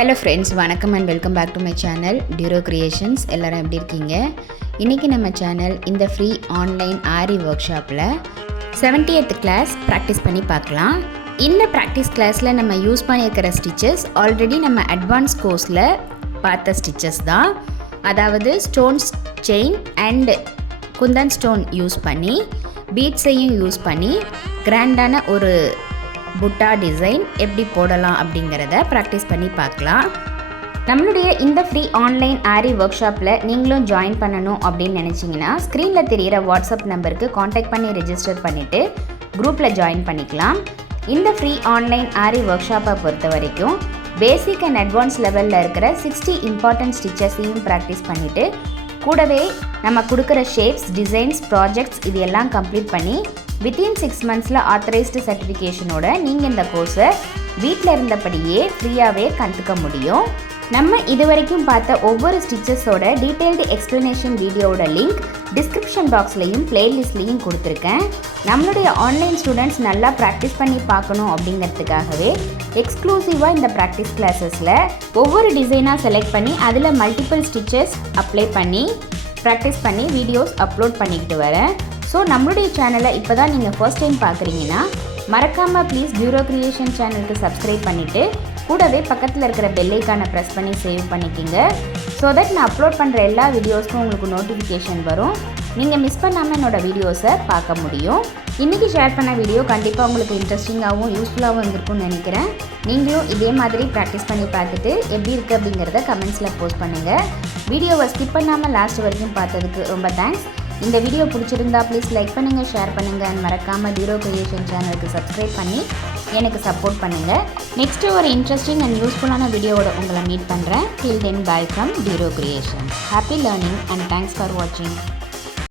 Hello friends, வணக்கம் and welcome back to my channel Duro Creations. எல்லாரும் எப்படி இருக்கீங்க? இன்னைக்கு நம்ம சேனல் இந்த ஃப்ரீ ஆன்லைன் ஆரி ஒர்க் ஷாப்ல 70th கிளாஸ் பிராக்டிஸ் பண்ணி பார்க்கலாம். இந்த பிராக்டிஸ் கிளாஸ்ல நம்ம யூஸ் பண்ணியிருக்கிற ஸ்டிச்சஸ் ஆல்ரெடி நம்ம அட்வான்ஸ் கோர்ஸ்ல பார்த்த ஸ்டிச்சஸ் தான். அதாவது stones chain and Kundan stone use பண்ணி பீட்ஸையும் யூஸ் பண்ணி கிராண்டான ஒரு butta டிசைன் எப்படி போடலாம் அப்படிங்கிறத ப்ராக்டிஸ் பண்ணி பார்க்கலாம். நம்மளுடைய இந்த ஃப்ரீ ஆன்லைன் ஆரி ஒர்க் ஷாப்பில் நீங்களும் ஜாயின் பண்ணணும் அப்படின்னு நினச்சிங்கன்னா ஸ்க்ரீனில் தெரிகிற வாட்ஸ்அப் நம்பருக்கு காண்டாக்ட் பண்ணி ரெஜிஸ்டர் பண்ணிவிட்டு குரூப்பில் ஜாயின் பண்ணிக்கலாம். இந்த ஃப்ரீ ஆன்லைன் ஆரி ஒர்க் ஷாப்பை பொறுத்த வரைக்கும் பேசிக் அண்ட் அட்வான்ஸ் லெவலில் இருக்கிற 60 இம்பார்ட்டன்ட் ஸ்டிச்சஸையும் ப்ராக்டிஸ் பண்ணிவிட்டு கூடவே நம்ம கொடுக்குற ஷேப்ஸ், டிசைன்ஸ், ப்ராஜெக்ட்ஸ் இது எல்லாம் கம்ப்ளீட் பண்ணி வித்தின் 6 monthஸில் ஆத்தரைஸ்டு சர்டிஃபிகேஷனோட நீங்கள் இந்த கோர்ஸை வீட்டில் இருந்தபடியே ஃப்ரீயாகவே கற்றுக்க முடியும். நம்ம இது வரைக்கும் பார்த்த ஒவ்வொரு ஸ்டிச்சஸோட டீட்டெயில்டு எக்ஸ்ப்ளனேஷன் வீடியோவோட லிங்க் டிஸ்கிரிப்ஷன் பாக்ஸ்லையும் பிளேலிஸ்ட்லையும் கொடுத்துருக்கேன். நம்மளுடைய ஆன்லைன் ஸ்டூடெண்ட்ஸ் நல்லா ப்ராக்டிஸ் பண்ணி பார்க்கணும் அப்படிங்கிறதுக்காகவே எக்ஸ்க்ளூசிவாக இந்த ப்ராக்டிஸ் கிளாஸஸில் ஒவ்வொரு டிசைனாக செலக்ட் பண்ணி அதில் மல்டிபிள் ஸ்டிச்சஸ் அப்ளை பண்ணி ப்ராக்டிஸ் பண்ணி வீடியோஸ் அப்லோட் பண்ணிக்கிட்டு வரேன். ஸோ நம்மளுடைய சேனலை இப்போ தான் நீங்கள் ஃபர்ஸ்ட் டைம் பார்க்குறீங்கன்னா மறக்காமல் ப்ளீஸ் டியூரோ கிரியேஷன் சேனலுக்கு சப்ஸ்கிரைப் பண்ணிவிட்டு கூடவே பக்கத்தில் இருக்கிற பெல் ஐக்கானை ப்ரெஸ் பண்ணி சேவ் பண்ணிக்கிங்க. ஸோ தட் நான் அப்லோட் பண்ணுற எல்லா வீடியோஸ்க்கும் உங்களுக்கு நோட்டிஃபிகேஷன் வரும். நீங்கள் மிஸ் பண்ணாமல் என்னோடய வீடியோஸை பார்க்க முடியும். இன்றைக்கி ஷேர் பண்ண வீடியோ கண்டிப்பாக உங்களுக்கு இன்ட்ரெஸ்டிங்காகவும் யூஸ்ஃபுல்லாகவும் இருந்திருக்கும்னு நினைக்கிறேன். நீங்களும் இதே மாதிரி ப்ராக்டிஸ் பண்ணி பார்த்துட்டு எப்படி இருக்குது அப்படிங்கிறத கமெண்ட்ஸில் போஸ்ட் பண்ணுங்கள். வீடியோவை ஸ்கிப் பண்ணாமல் லாஸ்ட் வரைக்கும் பார்த்ததுக்கு ரொம்ப தேங்க்ஸ். இந்த வீடியோ பிடிச்சிருந்தா ப்ளீஸ் லைக் பண்ணுங்கள், ஷேர் பண்ணுங்கள் அண்ட் மறக்காமல் டியூரோ கிரியேஷன் சேனலுக்கு சப்ஸ்கிரைப் பண்ணி எனக்கு சப்போர்ட் பண்ணுங்கள். நெக்ஸ்ட்டு ஒரு இன்ட்ரெஸ்டிங் அண்ட் யூஸ்ஃபுல்லான வீடியோவோட உங்களை மீட் பண்ணுறேன். Till then bye from Duro creation. Happy learning and thanks for வாட்சிங்.